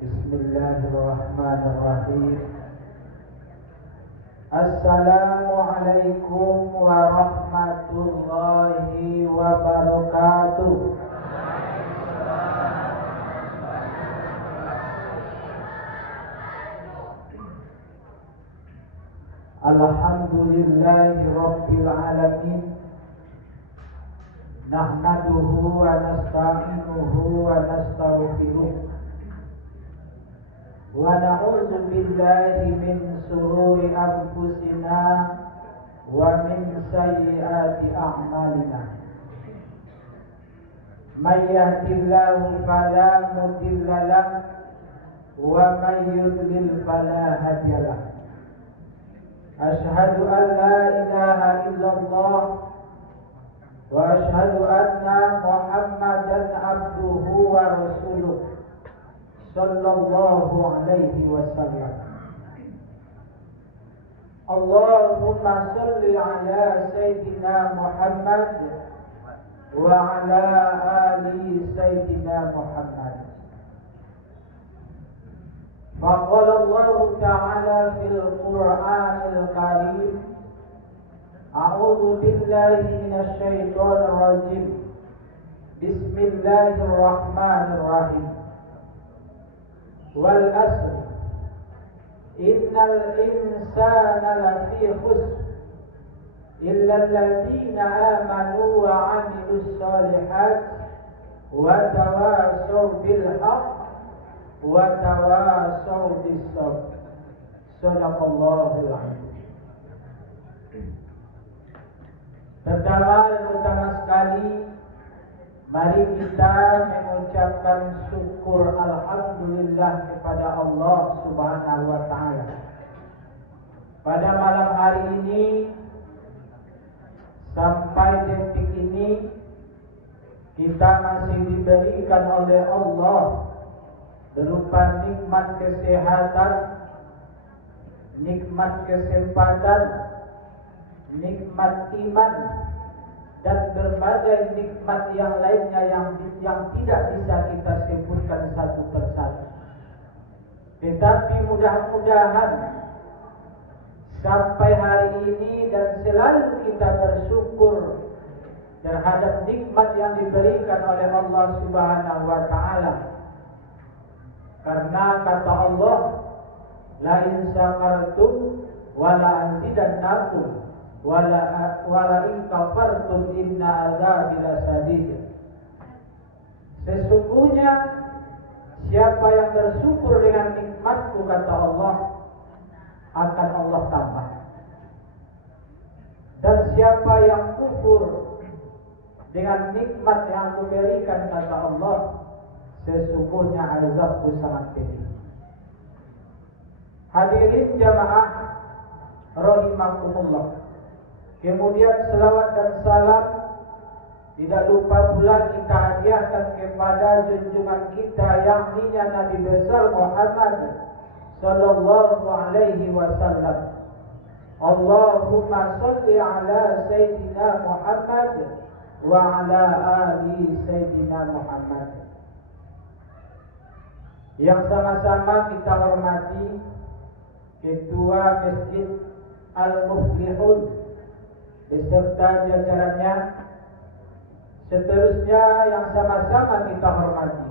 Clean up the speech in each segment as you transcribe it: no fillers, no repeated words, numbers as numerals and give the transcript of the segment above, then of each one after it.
Bismillahirrahmanirrahim. Assalamualaikum warahmatullahi wabarakatuh. Alhamdulillahi rabbil alamin. Nahmaduhu wa nasta'inuhu wa nastaghfiruh. Wa na'udzu billahi min sururi anfusina wa min sayyiati a'malina. May yahdihillahu fala mudilla lahu wa may yudlil fala hadiya lahu. Asyhadu an la ilaha illallah wa asyhadu anna Muhammadan abduhu wa rasuluh sallallahu alaihi wasallam. Allahumma salli ala sayyidina Muhammad wa ala ali sayyidina Muhammad. Faqala Allah ta'ala fil Qur'anil Karim, a'udzu billahi minasy syaithanir rajim. Bismillahirrahmanirrahim. Wal asr innal insana lafi khusr illa alladziina aamanu wa 'amilus shalihaati wa tawassaw bil haqq wa tawassaw bis sabr. Shadaqallahul 'azim. Pertama sekali, mari kita mengucapkan syukur alhamdulillah kepada Allah Subhanahu wa taala. Pada malam hari ini sampai detik ini kita masih diberikan oleh Allah berupa nikmat kesehatan, nikmat kesempatan, nikmat iman, dan berbagai nikmat yang lainnya yang tidak bisa kita sebutkan satu persatu. Tetapi mudah-mudahan sampai hari ini dan selalu kita bersyukur terhadap nikmat yang diberikan oleh Allah Subhanahu wa taala. Karena kata Allah, la in syakartum wa la azidannakum wala in kafartum inna azabi lasadid. Sesungguhnya siapa yang bersyukur dengan nikmatku, kata Allah, akan Allah tambah. Dan siapa yang kufur dengan nikmat yang aku berikan, kata Allah, sesungguhnya azabku sangat pedih. Hadirin jamaah rahimakumullah. Kemudian selawat dan salam tidak lupa pula kita hadiahkan kepada junjungan kita yang yakni Nabi besar Muhammad sallallahu alaihi wasallam. Allahumma salli ala sayyidina Muhammad wa ala ali sayyidina Muhammad. Yang sama-sama kita hormati Ketua Masjid Al-Muflihun beserta jajarannya, seterusnya yang sama-sama kita hormati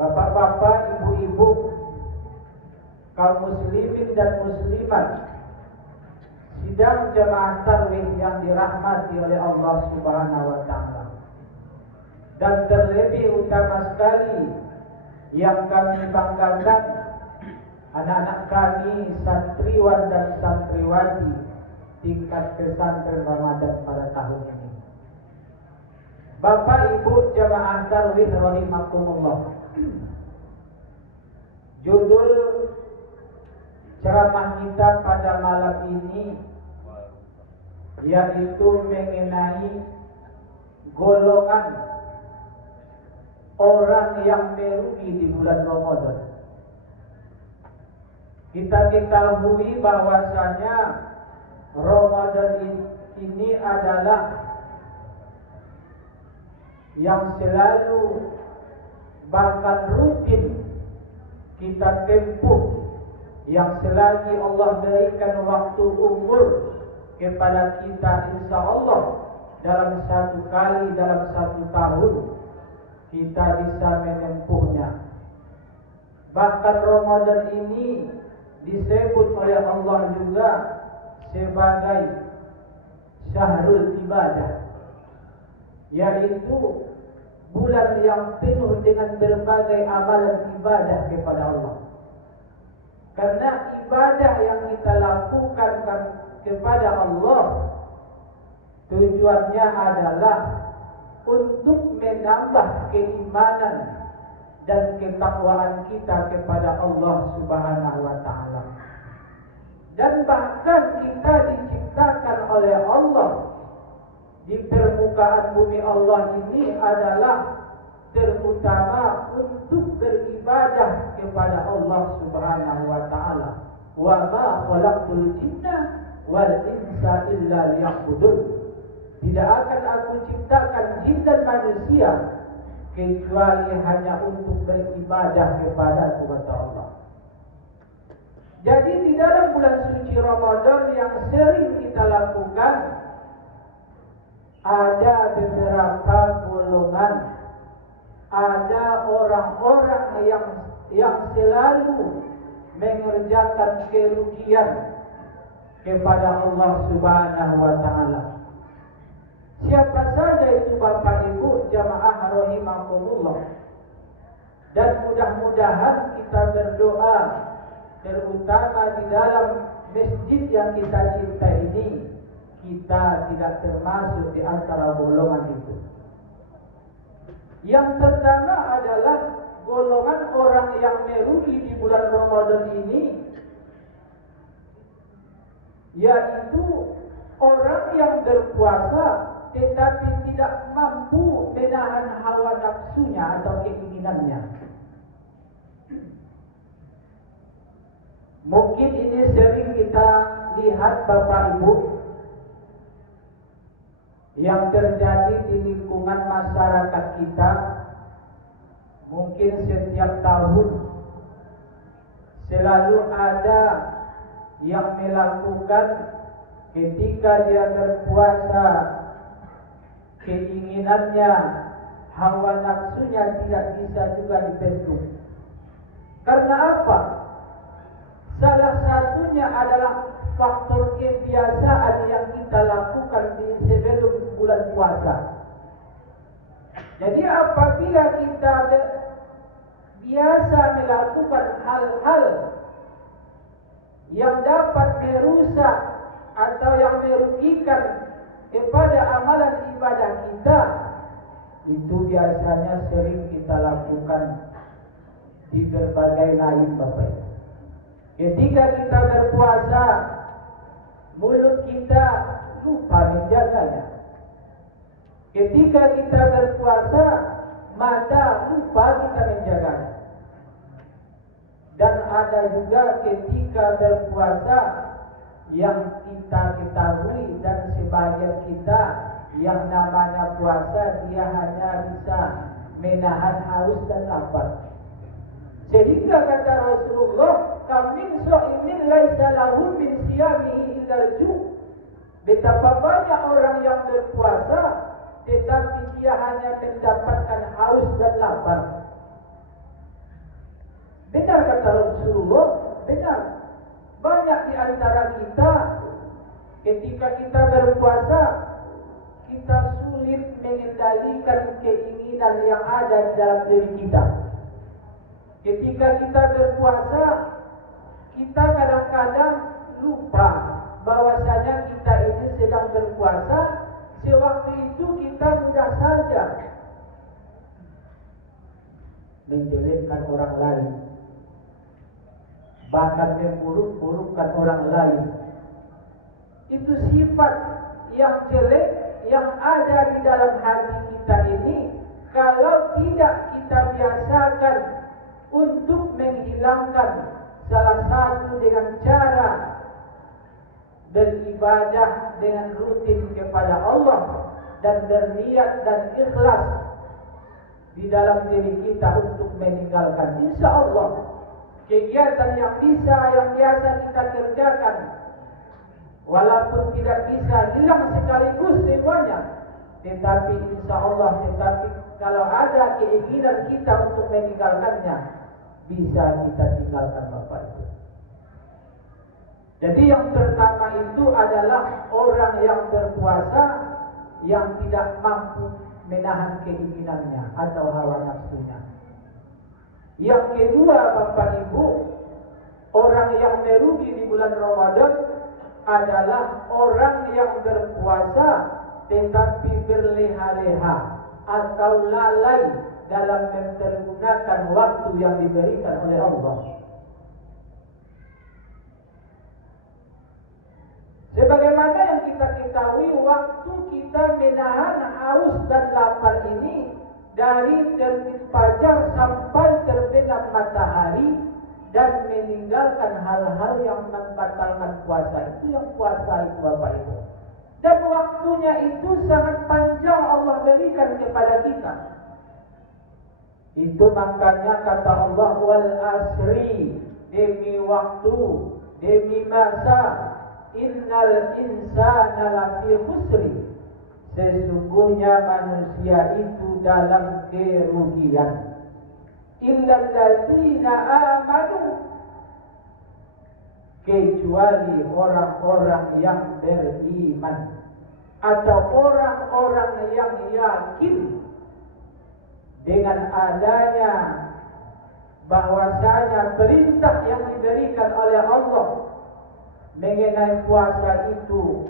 bapak-bapak, ibu-ibu, kaum muslimin dan muslimat, sidang jamaah tarawih yang dirahmati oleh Allah Subhanahu wa taala. Dan terlebih utama sekali yang kami banggakan, anak-anak kami santriwan dan santriwati tingkat pesantren Ramadan pada tahun ini. Bapak Ibu jamaah tarawih rahimakumullah. Judul ceramah kita pada malam ini yaitu mengenai golongan orang yang merugi di bulan Ramadan. Kita ketahui bahwasanya Ramadan ini adalah yang selalu bahkan rutin kita tempuh, yang selagi Allah berikan waktu umur kepada kita, insya Allah dalam satu kali, dalam satu tahun kita bisa menempuhnya. Bahkan Ramadan ini disebut oleh Allah juga sebagai syahrul ibadah, yaitu bulan yang penuh dengan berbagai amalan ibadah kepada Allah. Karena ibadah yang kita lakukan kepada Allah tujuannya adalah untuk menambah keimanan dan ketakwaan kita kepada Allah Subhanahu wa taala. Dan bahkan kita diciptakan oleh Allah di permukaan bumi Allah ini adalah terutama untuk beribadah kepada Allah Subhanahu wa taala. Wa ma khalaqtul jinna wal insa illa liya'budun. Tidak akan aku ciptakan jin dan manusia kecuali hanya untuk beribadah kepada Allah. Jadi di dalam bulan suci Ramadan yang sering kita lakukan, ada beberapa golongan, ada orang-orang yang selalu mengerjakan kerugian kepada Allah Subhanahu wa taala. Siapa saja itu Bapak Ibu jamaah rahimakumullah. Dan mudah-mudahan kita berdoa, terutama di dalam masjid yang kita cinta ini, kita tidak termasuk di antara golongan itu. Yang pertama adalah golongan orang yang merugi di bulan Ramadan ini, yaitu orang yang berpuasa tetapi tidak mampu menahan hawa nafsunya atau keinginannya. Mungkin ini sering kita lihat Bapak Ibu yang terjadi di lingkungan masyarakat kita. Mungkin setiap tahun selalu ada yang melakukan ketika dia berpuasa, keinginannya, hawa nafsunya tidak bisa juga dibendung. Karena apa? Salah satunya adalah faktor kebiasaan yang kita lakukan di sebelum bulan puasa. Jadi apabila kita biasa melakukan hal-hal yang dapat merusak atau yang merugikan kepada amalan ibadah kita, itu biasanya sering kita lakukan di berbagai lain Bapak. Ketika kita berpuasa, mulut kita lupa menjaganya. Ketika kita berpuasa, mata lupa kita menjaganya. Dan ada juga ketika berpuasa yang kita ketahui dan sebagian kita yang namanya puasa dia hanya bisa menahan haus dan lapar. Sehingga kata Rasulullah, "Kamin sha'imin laisa lahu min siyamihi illa al-ju'." Betapa banyak orang yang berpuasa tetapi dia hanya mendapatkan haus dan lapar. Benar kata Rasulullah, benar. Banyak di antara kita ketika kita berpuasa, kita sulit mengendalikan keinginan yang ada di dalam diri kita. Ketika kita berpuasa, kita kadang-kadang lupa bahwasanya kita ini sedang berpuasa. Sewaktu itu kita mudah saja menjelekkan orang lain, bahkan memburuk-burukkan orang lain. Itu sifat yang jelek yang ada di dalam hati kita ini. Kalau tidak kita biasakan untuk menghilangkan, salah satu dengan cara beribadah dengan rutin kepada Allah dan berniat dan ikhlas di dalam diri kita untuk meninggalkan, insya Allah kegiatan yang biasa kita kerjakan, walaupun tidak bisa hilang sekaligus semuanya, tetapi insya Allah, kalau ada keinginan kita untuk meninggalkannya, bisa kita tinggalkan Bapak Ibu. Jadi yang pertama itu adalah orang yang berpuasa yang tidak mampu menahan keinginannya atau hawa nafsunya. Yang kedua Bapak Ibu, orang yang merugi di bulan Ramadan adalah orang yang berpuasa tetapi berleha-leha atau lalai dalam mempergunakan waktu yang diberikan oleh Allah. Sebagaimana yang kita ketahui, waktu kita menahan haus dan lapar ini dari terbit fajar sampai terbenam matahari dan meninggalkan hal-hal yang membatalkan puasa itu, yang puasa itu Bapak Ibu. Dan waktunya itu sangat panjang Allah berikan kepada kita. Itu makanya kata Allah, wal asri, demi waktu, demi masa, innal insana lafi khusri, sesungguhnya manusia itu dalam kerugian, illal ladzina amanu, kecuali orang-orang yang beriman atau orang-orang yang yakin dengan adanya bahwasanya perintah yang diberikan oleh Allah mengenai puasa itu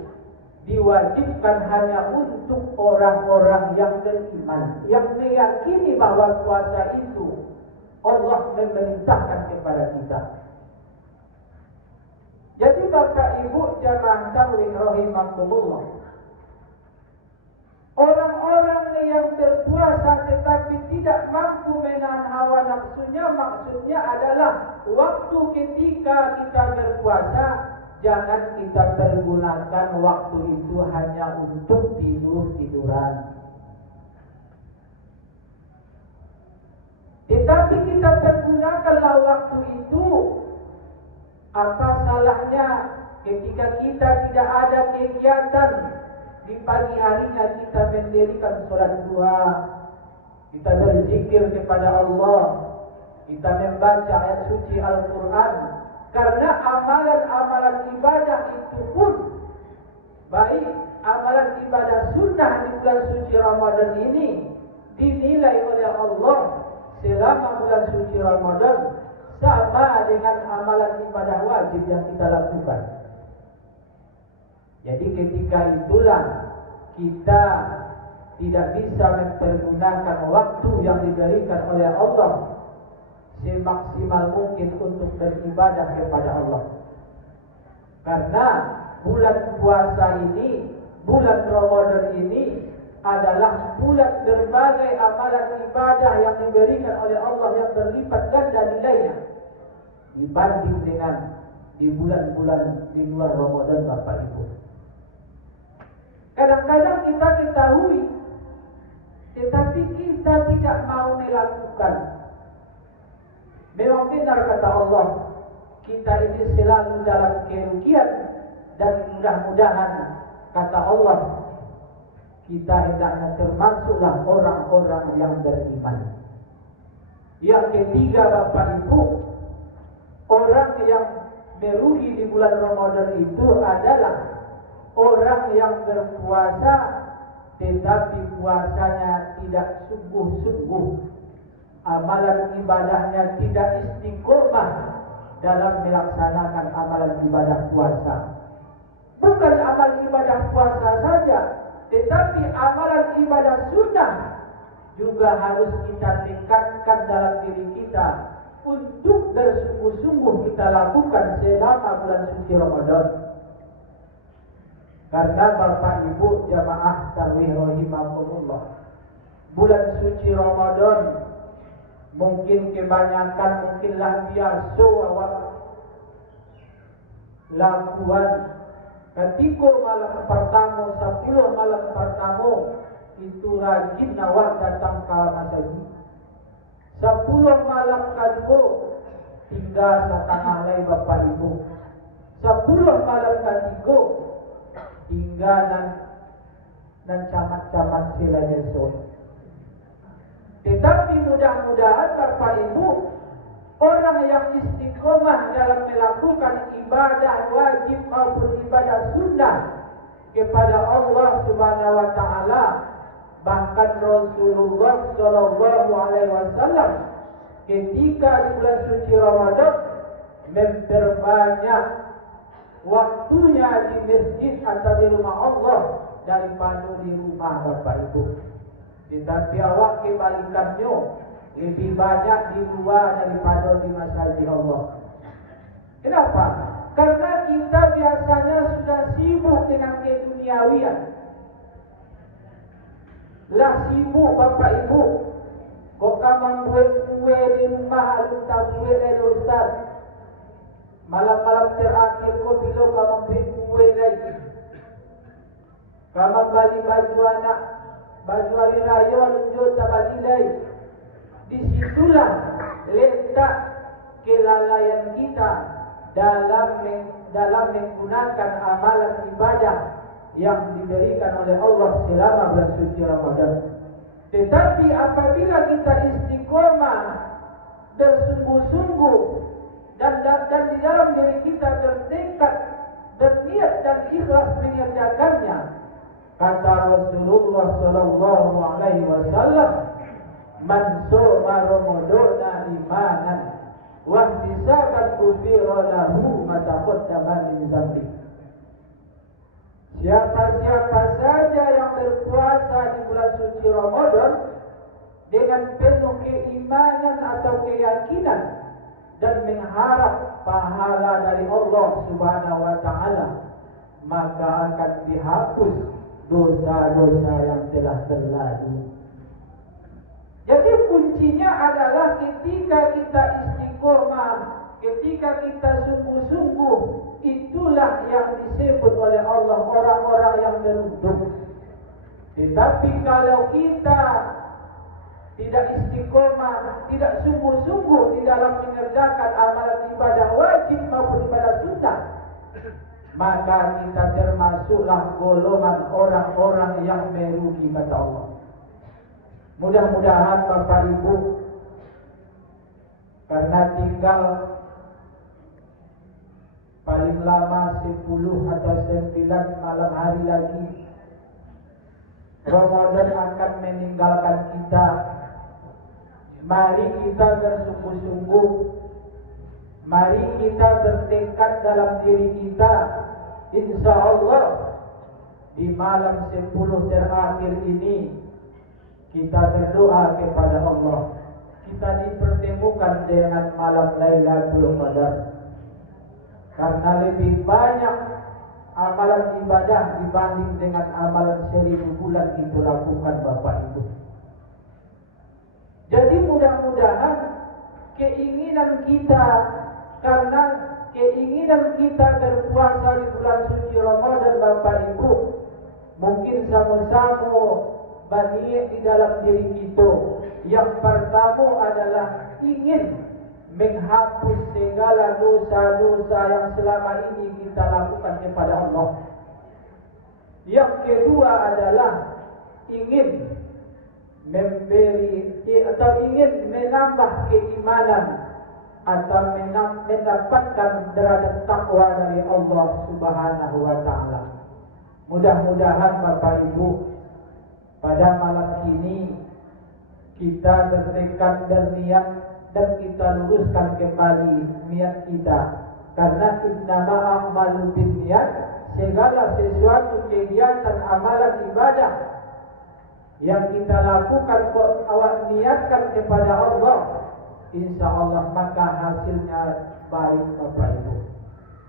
diwajibkan hanya untuk orang-orang yang beriman, yang meyakini bahwa puasa itu Allah memerintahkan kepada kita. Jadi Bapak Ibu jamaah tauhid rahimakumullah, orang-orang yang berpuasa tetapi tidak mampu menahan hawa nafsunya, maksudnya adalah waktu ketika kita berpuasa, jangan kita pergunakan waktu itu hanya untuk tidur-tiduran, tetapi kita pergunakanlah waktu itu. Apa salahnya ketika kita tidak ada kegiatan, di pagi harinya kita mendirikan sholat duha, kita berzikir kepada Allah, kita membaca ayat suci Al-Quran. Karena amalan-amalan ibadah itu pun baik, amalan ibadah sunnah di bulan suci Ramadan ini dinilai oleh Allah selama bulan suci Ramadan sama dengan amalan ibadah wajib yang kita lakukan. Jadi ketika itulah kita tidak bisa mempergunakan waktu yang diberikan oleh Allah semaksimal mungkin untuk beribadah kepada Allah. Karena bulan puasa ini, bulan Ramadan ini adalah bulan berbagai amalan ibadah yang diberikan oleh Allah yang berlipat ganda nilainya dibanding dengan di bulan-bulan di luar Ramadan Bapak Ibu. Kadang-kadang kita ketahui, tetapi kita tidak mau melakukan. Memang benar kata Allah, kita ini selalu dalam kerugian, dan mudah-mudahan kata Allah, kita hendaknya termasuklah orang-orang yang beriman. Yang ketiga Bapak Ibu, orang yang merugi di bulan Ramadan itu adalah orang yang berpuasa tetapi puasanya tidak sungguh-sungguh, amalan ibadahnya tidak istiqomah dalam melaksanakan amalan ibadah puasa. Bukan amal ibadah puasa saja, tetapi amalan ibadah sunnah juga harus kita tingkatkan dalam diri kita untuk bersungguh-sungguh kita lakukan selama bulan suci Ramadan. Karena Bapak Ibu jamaah tarwih rahimakumullah, bulan suci Ramadan mungkin kebanyakan mungkinlah biasa awak lakukan ketika malam pertama 10 malam pertama itu rajin awak datang ke masjid. 10 malam kedua tinggal setengah lay Bapak Ibu. 10 malam katigo tinggal dan camat-camat silanya sore. Tetapi mudah-mudahan Bapak Ibu, orang yang istiqomah dalam melakukan ibadah wajib maupun ibadah sunnah kepada Allah Subhanahu wa taala, bahkan Rasulullah sallallahu alaihi wasallam ketika di bulan suci Ramadan memperbanyak waktunya di masjid atau di rumah Allah daripada di rumah Bapak Ibu. Tetapi awak kebalikannya, lebih banyak di luar daripada di masjid Allah. Kenapa? Karena kita biasanya sudah sibuk dengan keduniawian. Lah sibuk Bapak Ibu. Kok kamu buat kue di rumah, alun tak buat lagi Ustaz. Malam-malam terakhir kok bila kamu buat kue lagi. Kamu beli baju anak, baju hari raya, lunjuk tak bagi lagi. Disitulah letak kelalaian kita dalam menggunakan amalan ibadah yang diberikan oleh Allah selama bulan suci Ramadan. Tetapi apabila kita istiqomah bersungguh-sungguh dan di dalam diri kita bertekad, berniat dan ikhlas mengerjakannya, kata Rasulullah sallallahu alaihi wasallam, man shoma ramadana imanan wa ihtisaban ghufira lahu ma taqaddama min dzambi. Siapa-siapa saja yang berpuasa di bulan suci Ramadan dengan penuh keimanan atau keyakinan dan mengharap pahala dari Allah Subhanahu wa taala, maka akan dihapus dosa-dosa yang telah berlalu. Jadi kuncinya adalah ketika kita istiqomah, ketika kita sungguh-sungguh, itulah yang disebut oleh Allah orang-orang yang beruntung. Tetapi kalau kita tidak istiqomah, tidak sungguh-sungguh di dalam mengerjakan amalan ibadah wajib maupun ibadah sunnah, maka kita termasuklah golongan orang-orang yang merugi kata Allah. Mudah-mudahan Bapak Ibu, karena tinggal paling lama 10 atau 9 malam hari lagi Ramadan akan meninggalkan kita. Mari kita bersungguh-sungguh, mari kita bertekad dalam diri kita, insya Allah di malam 10 terakhir ini kita berdoa kepada Allah, kita dipertemukan dengan malam Lailatul Qadar. Karena lebih banyak amalan ibadah dibanding dengan amalan 1000 bulan itu lakukan Bapak Ibu. Jadi mudah-mudahan keinginan kita, karena keinginan kita berpuasa di bulan suci Ramadan Bapak Ibu, mungkin sama-sama bani di dalam diri kita. Yang pertama adalah ingin menghapus segala dosa-dosa yang selama ini kita lakukan kepada Allah. Yang kedua adalah ingin memberi atau ingin menambah keimanan atau mendapatkan derajat takwa dari Allah Subhanahu wa taala. Mudah-mudahan Bapak Ibu, pada malam ini kita bertekad berniat dan kita luruskan kembali niat kita, karena innama a'malu binniyat, segala sesuatu kegiatan amalan ibadah yang kita lakukan awak niatkan kepada Allah, insya Allah maka hasilnya baik Bapak Ibu,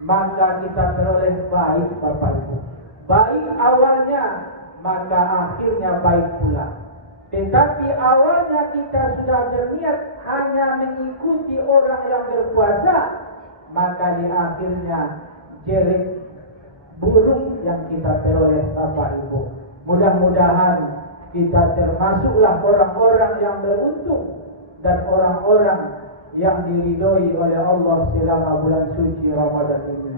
maka kita beroleh baik Bapak Ibu. Baik awalnya, maka akhirnya baik pula. Tetapi awalnya kita sudah berniat hanya mengikuti orang yang berpuasa, maka di akhirnya jelek, buruk yang kita peroleh Bapak Ibu. Mudah-mudahan kita termasuklah orang-orang yang beruntung dan orang-orang yang diridhoi oleh Allah selama bulan suci Ramadan ini.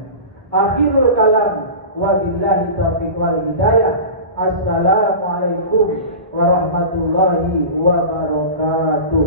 Akhirul kalam, wabillahi taufiq wal hidayah. Assalamualaikum warahmatullahi wabarakatuh.